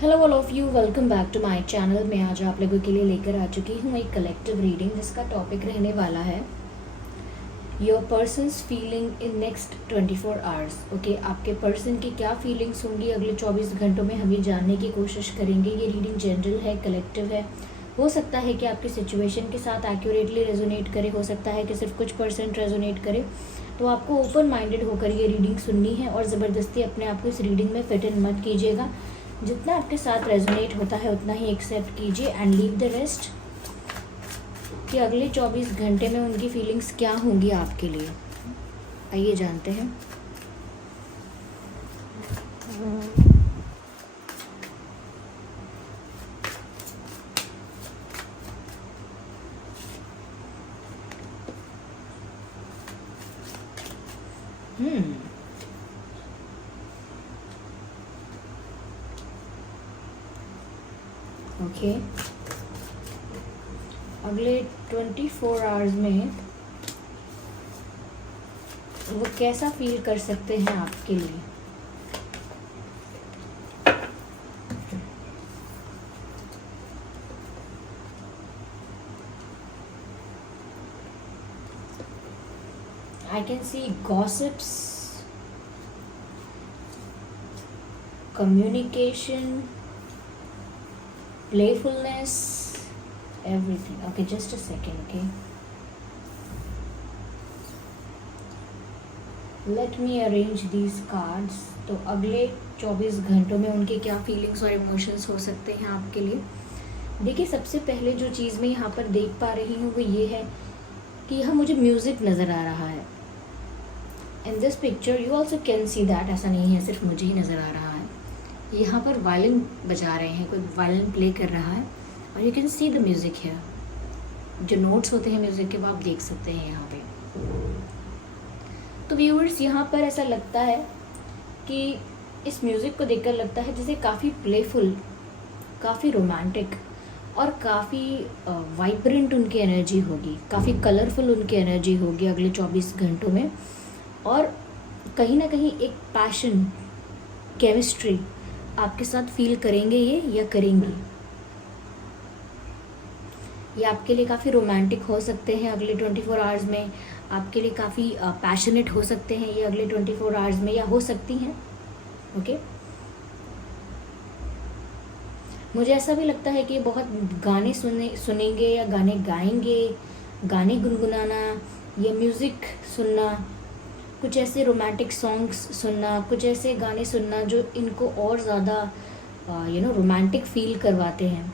Hello all of you, welcome back to my channel. मैं आज आप लोगों के लिए लेकर आ चुकी हूँ एक कलेक्टिव रीडिंग जिसका टॉपिक रहने वाला है your persons feeling in next 24 hours. Okay, आपके पर्सन की क्या फीलिंग्स होंगी अगले 24 घंटों में, हम ये जानने की कोशिश करेंगे। ये रीडिंग जनरल है, कलेक्टिव है। हो सकता है कि आपकी सिचुएशन के साथ एक्यूरेटली रेजोनेट करे, हो सकता है कि सिर्फ कुछ परसेंट रेजोनेट करे। तो आपको ओपन माइंडेड होकर ये रीडिंग सुननी है और ज़बरदस्ती अपने आप को इस रीडिंग में फिट इन मत कीजिएगा। जितना आपके साथ रेजोनेट होता है उतना ही एक्सेप्ट कीजिए एंड लीव द रेस्ट। कि अगले 24 घंटे में उनकी फीलिंग्स क्या होंगी आपके लिए, आइए जानते हैं। ओके, अगले 24 आवर्स में वो कैसा फील कर सकते हैं आपके लिए। I can see gossips, communication, playfulness, everything. Okay, just a second. Okay, let me arrange these cards. तो अगले 24 घंटों में उनके क्या फीलिंग्स और इमोशंस हो सकते हैं आपके लिए। देखिए, सबसे पहले जो चीज़ मैं यहाँ पर देख पा रही हूँ वो ये है कि यहाँ मुझे म्यूज़िक नज़र आ रहा है। In this picture you also can see that, ऐसा नहीं है सिर्फ मुझे ही नज़र आ रहा है। यहाँ पर वायलिन बजा रहे हैं, कोई वायलिन प्ले कर रहा है और you can see the music है। जो नोट्स होते हैं म्यूज़िक के वो आप देख सकते हैं यहाँ पे। तो व्यूअर्स, यहाँ पर ऐसा लगता है कि इस म्यूज़िक को देखकर लगता है जैसे काफ़ी प्लेफुल, काफ़ी रोमांटिक और काफ़ी वाइब्रेंट उनकी एनर्जी होगी, काफ़ी कलरफुल उनकी एनर्जी होगी अगले 24 घंटों में। और कहीं ना कहीं एक पैशन, केमिस्ट्री आपके साथ फील करेंगे ये या करेंगी। ये आपके लिए काफ़ी रोमांटिक हो सकते हैं अगले 24 आवर्स में, आपके लिए काफ़ी पैशनेट हो सकते हैं ये अगले 24 आवर्स में, या हो सकती हैं। ओके, मुझे ऐसा भी लगता है कि ये बहुत गाने सुनेंगे या गाने गाएंगे, गाने गुनगुनाना या म्यूज़िक सुनना, कुछ ऐसे रोमांटिक सॉन्ग्स सुनना, कुछ ऐसे गाने सुनना जो इनको और ज़्यादा रोमांटिक फील करवाते हैं।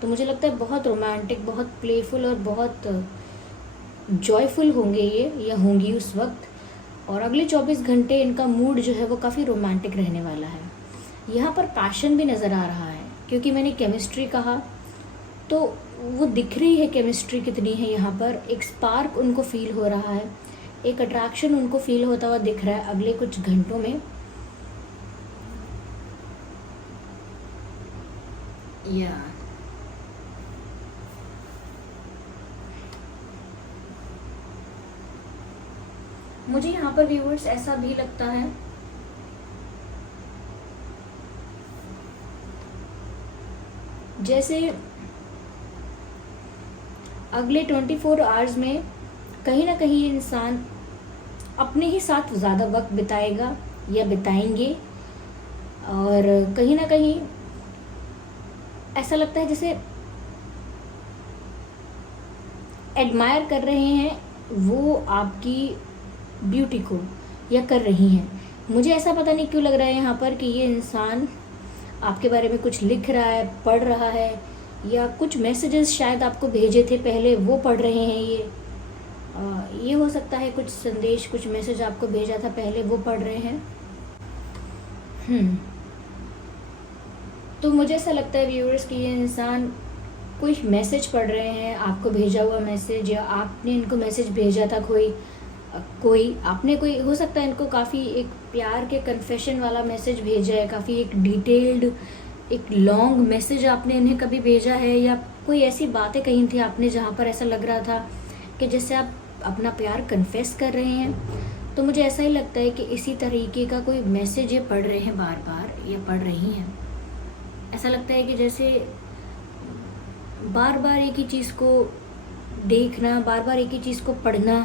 तो मुझे लगता है बहुत रोमांटिक, बहुत प्लेफुल और बहुत जॉयफुल होंगे ये या होंगी उस वक्त। और अगले 24 घंटे इनका मूड जो है वो काफ़ी रोमांटिक रहने वाला है। यहाँ पर पैशन भी नज़र आ रहा है, क्योंकि मैंने केमिस्ट्री कहा तो वो दिख रही है केमिस्ट्री कितनी है। यहाँ पर एक स्पार्क उनको फील हो रहा है, एक अट्रैक्शन उनको फील होता हुआ दिख रहा है अगले कुछ घंटों में। या मुझे यहाँ पर व्यूअर्स ऐसा भी लगता है जैसे अगले 24 आवर्स में कहीं ना कहीं ये इंसान अपने ही साथ ज़्यादा वक्त बिताएगा या बिताएंगे। और कहीं ना कहीं ऐसा लगता है जैसे एडमायर कर रहे हैं वो आपकी ब्यूटी को, या कर रही हैं। मुझे ऐसा पता नहीं क्यों लग रहा है यहाँ पर कि ये इंसान आपके बारे में कुछ लिख रहा है, पढ़ रहा है, या कुछ मैसेजेस शायद आपको भेजे थे पहले वो पढ़ रहे हैं। ये हो सकता है कुछ संदेश, कुछ मैसेज आपको भेजा था पहले वो पढ़ रहे हैं। तो मुझे ऐसा लगता है व्यूअर्स कि ये इंसान कोई मैसेज पढ़ रहे हैं, आपको भेजा हुआ मैसेज, या आपने इनको मैसेज भेजा था कोई आपने कोई हो सकता है इनको काफ़ी एक प्यार के कन्फेशन वाला मैसेज भेजा है, काफ़ी एक डिटेल्ड, एक लॉन्ग मैसेज आपने इन्हें कभी भेजा है, या कोई ऐसी बातें कही थी आपने जहाँ पर ऐसा लग रहा था कि जैसे आप अपना प्यार कन्फेस कर रहे हैं। तो मुझे ऐसा ही लगता है कि इसी तरीके का कोई मैसेज ये पढ़ रहे हैं बार बार, या पढ़ रही हैं। ऐसा लगता है कि जैसे बार बार एक ही चीज़ को देखना, बार बार एक ही चीज़ को पढ़ना,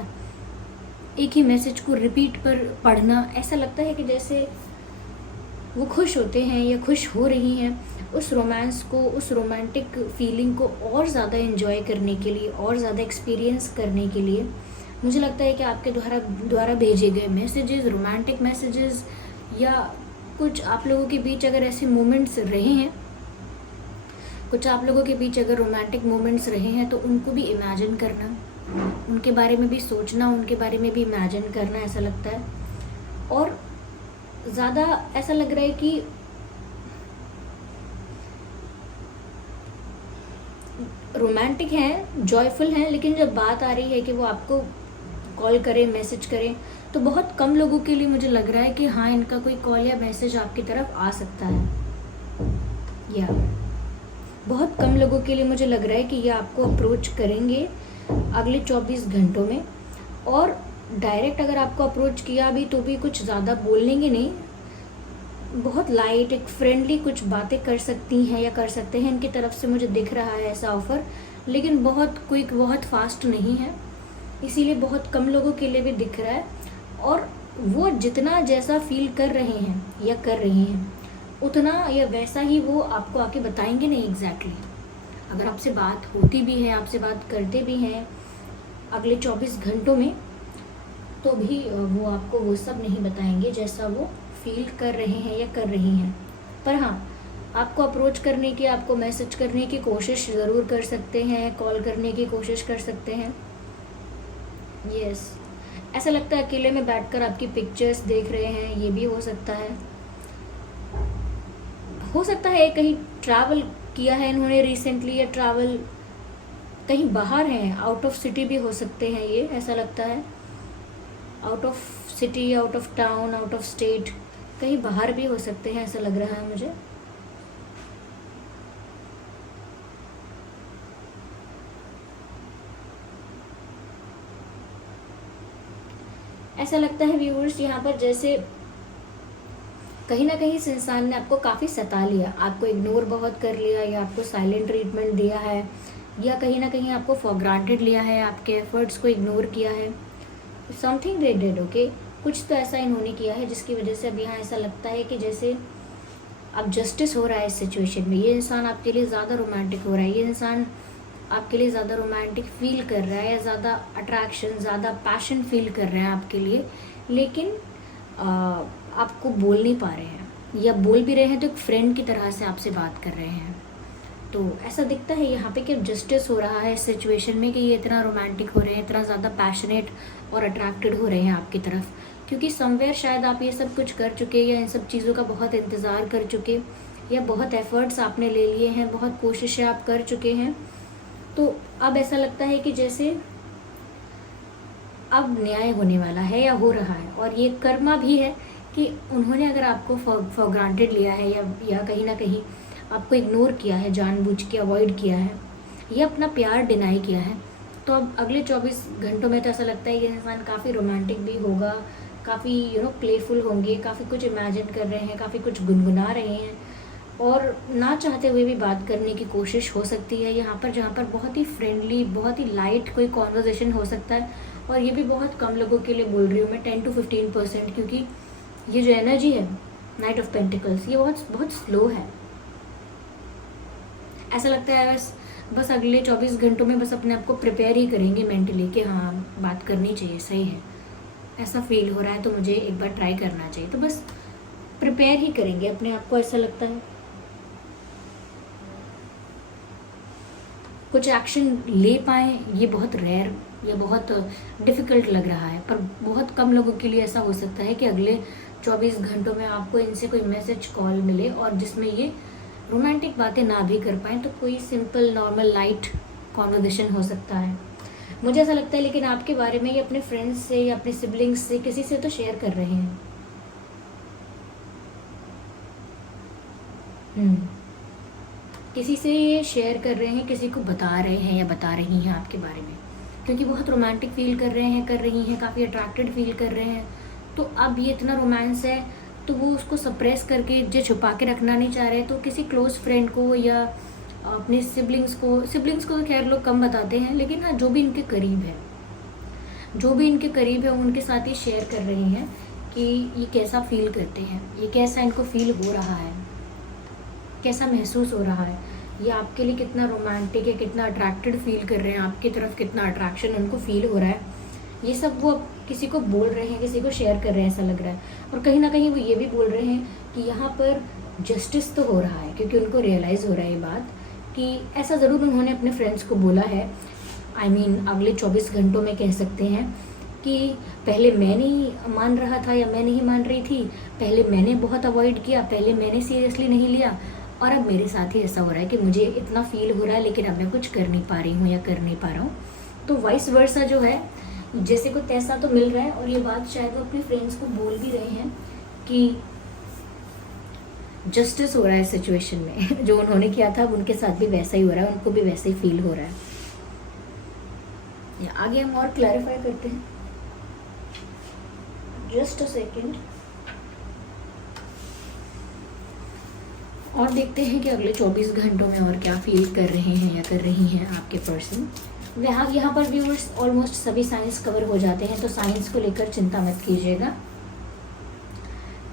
एक ही मैसेज को रिपीट पर पढ़ना, ऐसा लगता है कि जैसे वो खुश होते हैं या खुश हो रही हैं। उस रोमांस को, उस रोमांटिक फीलिंग को और ज़्यादा एंजॉय करने के लिए, और ज़्यादा एक्सपीरियंस करने के लिए मुझे लगता है कि आपके द्वारा भेजे गए मैसेजेस, रोमांटिक मैसेजेस, या कुछ आप लोगों के बीच अगर ऐसे मोमेंट्स रहे हैं, कुछ आप लोगों के बीच अगर रोमांटिक मोमेंट्स रहे हैं, तो उनको भी इमेजिन करना, उनके बारे में भी सोचना, उनके बारे में भी इमेजिन करना, ऐसा लगता है। और ज़्यादा ऐसा लग रहा है कि रोमांटिक हैं, जॉयफुल हैं, लेकिन जब बात आ रही है कि वो आपको कॉल करें, मैसेज करें, तो बहुत कम लोगों के लिए मुझे लग रहा है कि हाँ, इनका कोई कॉल या मैसेज आपकी तरफ आ सकता है। या बहुत कम लोगों के लिए मुझे लग रहा है कि ये आपको अप्रोच करेंगे अगले 24 घंटों में। और डायरेक्ट अगर आपको अप्रोच किया भी तो भी कुछ ज़्यादा बोलेंगे नहीं, बहुत लाइट, एक फ्रेंडली कुछ बातें कर सकती हैं या कर सकते हैं, इनकी तरफ से मुझे दिख रहा है ऐसा ऑफ़र, लेकिन बहुत क्विक, बहुत फास्ट नहीं है, इसीलिए बहुत कम लोगों के लिए भी दिख रहा है। और वो जितना जैसा फील कर रहे हैं या कर रही हैं, उतना या वैसा ही वो आपको आके बताएंगे नहीं एग्जैक्टली। अगर आपसे बात होती भी है, आपसे बात करते भी हैं अगले 24 घंटों में, तो भी वो आपको वो सब नहीं बताएंगे जैसा वो फील कर रहे हैं या कर रही हैं। पर हाँ, आपको अप्रोच करने की, आपको मैसेज करने की कोशिश ज़रूर कर सकते हैं, कॉल करने की कोशिश कर सकते हैं। यस, ऐसा लगता है अकेले में बैठकर आपकी पिक्चर्स देख रहे हैं, ये भी हो सकता है। हो सकता है कहीं ट्रैवल किया है इन्होंने रिसेंटली, या ट्रैवल कहीं बाहर हैं, आउट ऑफ सिटी भी हो सकते हैं ये, ऐसा लगता है। Out of city, out of town, out of state, कहीं बाहर भी हो सकते हैं, ऐसा लग रहा है मुझे। ऐसा लगता है व्यूअर्स यहाँ पर जैसे कहीं ना कहीं इस इंसान ने आपको काफ़ी सता लिया, आपको इग्नोर बहुत कर लिया, या आपको साइलेंट ट्रीटमेंट दिया है, या कहीं ना कहीं आपको फॉर ग्रांटेड लिया है, आपके एफर्ट्स को इग्नोर किया है। समथिंग दे डिड, ओके, कुछ तो ऐसा इन्होंने किया है जिसकी वजह से अब यहाँ ऐसा लगता है कि जैसे अब जस्टिस हो रहा है इस सिचुएशन में। ये इंसान आपके लिए ज़्यादा रोमांटिक हो रहा है, ये इंसान आपके लिए ज़्यादा रोमांटिक फील कर रहा है, ज़्यादा अट्रैक्शन, ज़्यादा पैशन फील कर रहे हैं आपके लिए, लेकिन आपको बोल नहीं पा रहे हैं, या बोल भी रहे हैं तो एक फ्रेंड की तरह से आपसे बात कर रहे हैं। तो ऐसा दिखता है यहाँ पे कि अब जस्टिस हो रहा है इस सिचुएशन में, कि ये इतना रोमांटिक हो रहे हैं, इतना ज़्यादा पैशनेट और अट्रैक्टेड हो रहे हैं आपकी तरफ, क्योंकि समवेयर शायद आप ये सब कुछ कर चुके, या इन सब चीज़ों का बहुत इंतज़ार कर चुके, या बहुत एफ़र्ट्स आपने ले लिए हैं, बहुत कोशिशें आप कर चुके हैं। तो अब ऐसा लगता है कि जैसे अब न्याय होने वाला है या हो रहा है, और ये कर्मा भी है कि उन्होंने अगर आपको फॉर ग्रांटेड लिया है, या कहीं ना कहीं आपको इग्नोर किया है, जानबूझ के अवॉइड किया है, या अपना प्यार डिनाई किया है, तो अब अगले 24 घंटों में तो ऐसा लगता है ये इंसान काफ़ी रोमांटिक भी होगा, काफ़ी प्लेफुल होंगे, काफ़ी कुछ इमेजिन कर रहे हैं, काफ़ी कुछ गुनगुना रहे हैं, और ना चाहते हुए भी बात करने की कोशिश हो सकती है यहाँ पर, जहाँ पर बहुत ही फ्रेंडली, बहुत ही लाइट कोई कॉन्वर्जेसन हो सकता है। और ये भी बहुत कम लोगों के लिए बोल रही हूँ मैं, 10 to 15%, क्योंकि ये जो एनर्जी है नाइट ऑफ पेंटिकल्स, ये बहुत स्लो है। ऐसा लगता है बस अगले 24 घंटों में बस अपने आप को प्रिपेयर ही करेंगे मेंटली कि हाँ, बात करनी चाहिए, सही है, ऐसा फील हो रहा है तो मुझे एक बार ट्राई करना चाहिए, तो बस प्रिपेयर ही करेंगे अपने आप को, ऐसा लगता है। कुछ एक्शन ले पाएँ ये बहुत रेयर या बहुत डिफ़िकल्ट लग रहा है, पर बहुत कम लोगों के लिए ऐसा हो सकता है कि अगले 24 घंटों में आपको इनसे कोई मैसेज, कॉल मिले और जिसमें ये रोमांटिक बातें ना भी कर पाएँ, तो कोई सिंपल नॉर्मल लाइट कॉन्वर्सेशन हो सकता है, मुझे ऐसा लगता है। लेकिन आपके बारे में ये अपने फ्रेंड्स से या अपने सिबलिंग्स से, किसी से तो शेयर कर रहे हैं। किसी से ये शेयर कर रहे हैं, किसी को बता रहे हैं या बता रही हैं आपके बारे में, क्योंकि बहुत रोमांटिक फील कर रहे हैं, कर रही हैं, काफ़ी अट्रैक्टेड फील कर रहे हैं। तो अब ये इतना रोमांस है, तो वो उसको सप्रेस करके जो छुपा के रखना नहीं चाह रहे, तो किसी क्लोज फ्रेंड को या अपने सिबलिंग्स को तो खैर लोग कम बताते हैं, लेकिन हाँ जो भी इनके करीब है उनके साथ ही शेयर कर रही हैं कि ये कैसा फील करते हैं, ये कैसा इनको फील हो रहा है, कैसा महसूस हो रहा है, ये आपके लिए कितना रोमांटिक है, कितना अट्रैक्टेड फील कर रहे हैं, आपकी तरफ कितना अट्रैक्शन उनको फील हो रहा है, ये सब वो किसी को बोल रहे हैं, किसी को शेयर कर रहे हैं ऐसा लग रहा है। और कहीं ना कहीं वो ये भी बोल रहे हैं कि यहाँ पर जस्टिस तो हो रहा है, क्योंकि उनको रियलाइज़ हो रहा है ये बात कि ऐसा ज़रूर उन्होंने अपने फ्रेंड्स को बोला है। अगले 24 घंटों में कह सकते हैं कि पहले मैं नहीं मान रहा था या मैं नहीं मान रही थी, पहले मैंने बहुत अवॉइड किया, पहले मैंने सीरियसली नहीं लिया, और अब मेरे साथ ही ऐसा हो रहा है कि मुझे इतना फील हो रहा है लेकिन अब मैं कुछ कर नहीं पा रही हूँ या कर नहीं पा रहा हूँ। तो वाइस वर्सा जो है, जैसे को तैसा तो मिल रहा है। और ये बात शायद वो अपने फ्रेंड्स को बोल भी रहे हैं कि जस्टिस हो रहा है सिचुएशन में जो उन्होंने किया था अब उनके साथ भी वैसा ही हो रहा है, उनको भी वैसे ही फील हो रहा है। या आगे हम और क्लैरिफाई करते हैं, जस्ट अ सेकेंड, और देखते हैं कि अगले 24 घंटों में और क्या फील कर रहे हैं या कर रही हैं आपके पर्सन। यहाँ पर व्यूअर्स ऑलमोस्ट सभी साइंस कवर हो जाते हैं, तो साइंस को लेकर चिंता मत कीजिएगा।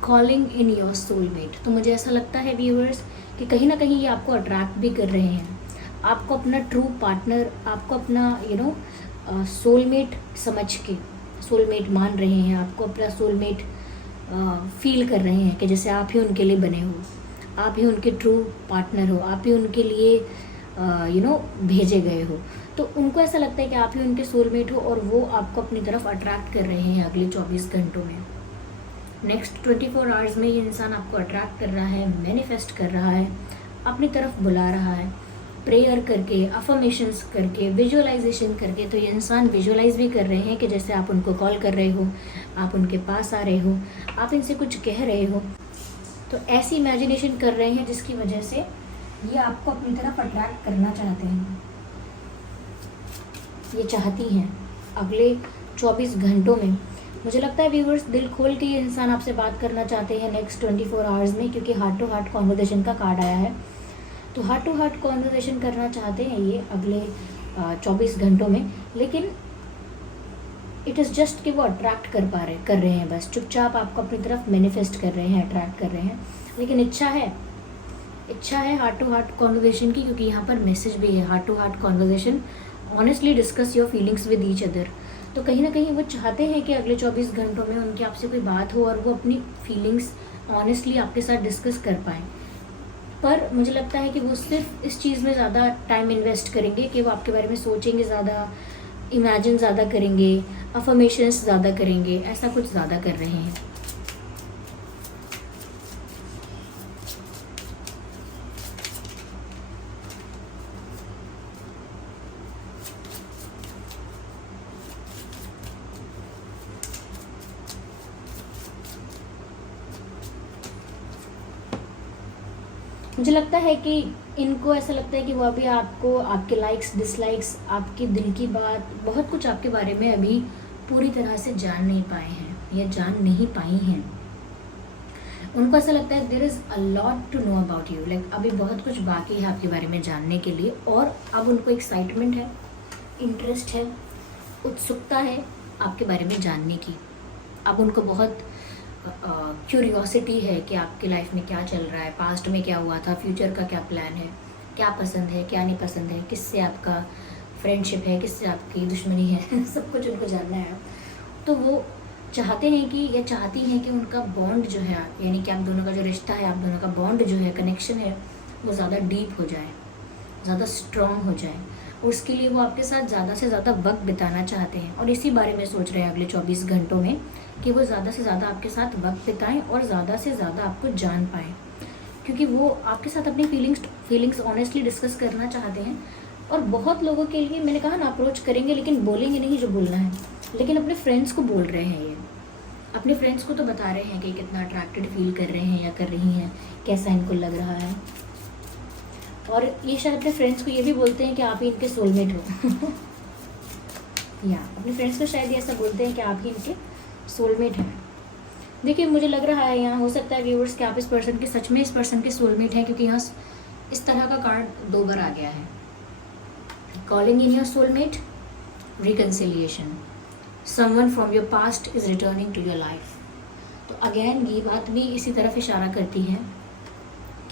कॉलिंग इन योर सोलमेट, तो मुझे ऐसा लगता है व्यूअर्स कि कहीं ना कहीं ये आपको अट्रैक्ट भी कर रहे हैं, आपको अपना ट्रू पार्टनर, आपको अपना सोलमेट समझ के सोलमेट मान रहे हैं, आपको अपना सोलमेट फील कर रहे हैं कि जैसे आप ही उनके लिए बने हो, आप ही उनके ट्रू पार्टनर हो, आप ही उनके लिए भेजे गए हो। तो उनको ऐसा लगता है कि आप ही उनके सोलमेट हो और वो आपको अपनी तरफ अट्रैक्ट कर रहे हैं अगले 24 घंटों में। नेक्स्ट 24 आवर्स में ये इंसान आपको अट्रैक्ट कर रहा है, मैनिफेस्ट कर रहा है, अपनी तरफ बुला रहा है, प्रेयर करके, अफर्मेशंस करके, विजुअलाइजेशन करके। तो ये इंसान विजुअलाइज भी कर रहे हैं कि जैसे आप उनको कॉल कर रहे हो, आप उनके पास आ रहे हो, आप इनसे कुछ कह रहे हो, तो ऐसी इमेजिनेशन कर रहे हैं जिसकी वजह से ये आपको अपनी तरफ अट्रैक्ट करना चाहते हैं, ये चाहती हैं अगले 24 घंटों में। मुझे लगता है व्यूअर्स दिल खोल के ये इंसान आपसे बात करना चाहते हैं नेक्स्ट 24 आवर्स में, क्योंकि हार्ट टू हार्ट कॉन्वर्सेशन का कार्ड आया है। तो हार्ट टू हार्ट कॉन्वर्सेशन करना चाहते हैं ये अगले 24 घंटों में, लेकिन इट इज़ जस्ट कि वो अट्रैक्ट कर रहे हैं, बस चुपचाप आपको अपनी तरफ मैनिफेस्ट कर रहे हैं, अट्रैक्ट कर रहे हैं। लेकिन इच्छा है हार्ट टू हार्ट कॉन्वर्सेशन की, क्योंकि यहाँ पर मैसेज भी है heart to heart conversation, honestly discuss your feelings with each other. तो कहीं ना कहीं वो चाहते हैं कि अगले 24 घंटों में उनकी आपसे कोई बात हो और वो अपनी फीलिंग्स ऑनेस्टली आपके साथ डिस्कस कर पाएँ। पर मुझे लगता है कि वो सिर्फ इस चीज़ में ज़्यादा टाइम इन्वेस्ट करेंगे कि वो आपके बारे में सोचेंगे ज़्यादा, इमेजिन ज़्यादा करेंगे, अफर्मेशंस ज़्यादा करेंगे, ऐसा कुछ ज़्यादा कर रहे हैं। मुझे लगता है कि इनको ऐसा लगता है कि वो अभी आपको, आपके लाइक्स डिसलाइक्स, आपकी दिल की बात, बहुत कुछ आपके बारे में अभी पूरी तरह से जान नहीं पाए हैं या जान नहीं पाई हैं। उनको ऐसा लगता है there is a lot to know about you, like अभी बहुत कुछ बाकी है आपके बारे में जानने के लिए। और अब उनको एक्साइटमेंट है, इंटरेस्ट है, उत्सुकता है आपके बारे में जानने की। अब उनको बहुत क्यूरियोसिटी है कि आपकी लाइफ में क्या चल रहा है, पास्ट में क्या हुआ था, फ्यूचर का क्या प्लान है, क्या पसंद है, क्या नहीं पसंद है, किससे आपका फ्रेंडशिप है, किससे आपकी दुश्मनी है सब कुछ उनको जानना है। तो वो चाहते हैं कि, या चाहती हैं कि उनका बॉन्ड जो है, यानी कि आप दोनों का जो रिश्ता है, आप दोनों का बॉन्ड जो है, कनेक्शन है, वो ज़्यादा डीप हो जाए, ज़्यादा स्ट्रॉन्ग हो जाए। और उसके लिए वो आपके साथ ज़्यादा से ज़्यादा वक्त बिताना चाहते हैं और इसी बारे में सोच रहे हैं अगले 24 घंटों में कि वो ज़्यादा से ज़्यादा आपके साथ वक्त बिताएं और ज़्यादा से ज़्यादा आपको जान पाएँ, क्योंकि वो आपके साथ अपनी फीलिंग्स ऑनेस्टली डिस्कस करना चाहते हैं। और बहुत लोगों के लिए मैंने कहा ना, अप्रोच करेंगे लेकिन बोलेंगे नहीं जो बोलना है, लेकिन अपने फ्रेंड्स को बोल रहे हैं, ये अपने फ्रेंड्स को तो बता रहे हैं कि कितना अट्रैक्टेड फील कर रहे हैं या कर रही हैं, कैसा इनको लग रहा है। और ये शायद अपने फ्रेंड्स को ये भी बोलते हैं कि आप ही इनके सोलमेट हो या अपने फ्रेंड्स को शायद ये ऐसा बोलते हैं कि आप ही इनके सोलमेट हैं। देखिए मुझे लग रहा है यहाँ हो सकता है व्यूअर्स कि आप इस पर्सन के सच में इस पर्सन के सोलमेट हैं, क्योंकि यहाँ इस तरह का कार्ड 2 बार आ गया है। Calling in your soulmate, reconciliation, someone from your past is returning to your life. तो अगेन ये बात भी इसी तरफ इशारा करती है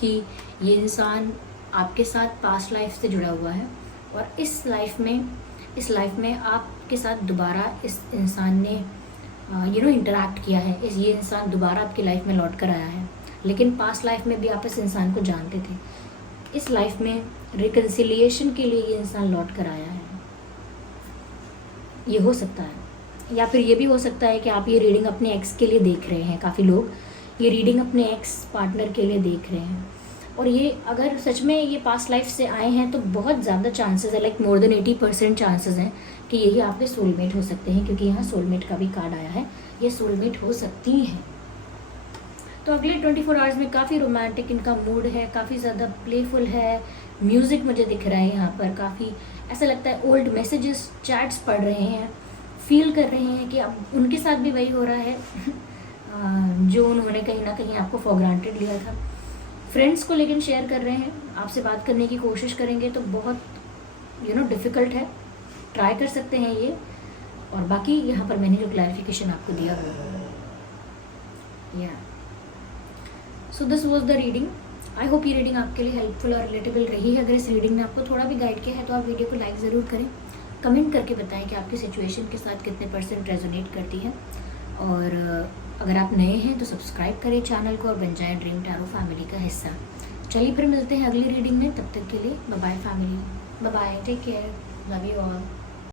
कि ये इंसान आपके साथ पास्ट लाइफ से जुड़ा हुआ है और इस लाइफ में आपके साथ दोबारा इस इंसान ने इंटरैक्ट किया है। ये इंसान दोबारा आपकी लाइफ में लौट कर आया है, लेकिन पास्ट लाइफ में भी आप इस इंसान को जानते थे। इस लाइफ में रिकन्सिलिएशन के लिए ये इंसान लौट कर आया है, ये हो सकता है। या फिर ये भी हो सकता है कि आप ये रीडिंग अपने एक्स के लिए देख रहे हैं। काफ़ी लोग ये रीडिंग अपने एक्स पार्टनर के लिए देख रहे हैं, और ये अगर सच में ये पास्ट लाइफ से आए हैं तो बहुत ज़्यादा चांसेस है, लाइक मोर देन 80% चांसेस हैं कि यही आपके सोलमेट हो सकते हैं, क्योंकि यहाँ सोलमेट का भी कार्ड आया है। ये सोलमेट हो सकती हैं। तो अगले 24 आवर्स में काफ़ी रोमांटिक इनका मूड है, काफ़ी ज़्यादा प्लेफुल है। म्यूज़िक मुझे दिख रहा है यहाँ पर, काफ़ी ऐसा लगता है ओल्ड मैसेजेस, चैट्स पढ़ रहे हैं, फील कर रहे हैं कि अब उनके साथ भी वही हो रहा है जो उन्होंने कहीं ना कहीं आपको फॉर ग्रांटेड लिया था। फ्रेंड्स को लेकिन शेयर कर रहे हैं, आपसे बात करने की कोशिश करेंगे तो बहुत डिफ़िकल्ट है, ट्राई कर सकते हैं ये। और बाकी यहाँ पर मैंने जो क्लैरिफिकेशन आपको दिया वो so this was the reading. I hope ये रीडिंग आपके लिए हेल्पफुल और रिलेटेबल रही है। अगर इस रीडिंग ने आपको थोड़ा भी गाइड किया है तो आप वीडियो को लाइक ज़रूर करें, कमेंट करके बताएं कि आपकी सिचुएशन के साथ कितने % रेजोनेट करती है। और अगर आप नए हैं तो सब्सक्राइब करें चैनल को और बन जाएं ड्रीम टैरो फैमिली का हिस्सा। चलिए फिर मिलते हैं अगली रीडिंग में, तब तक के लिए bye bye family, bye bye, take care, love you all.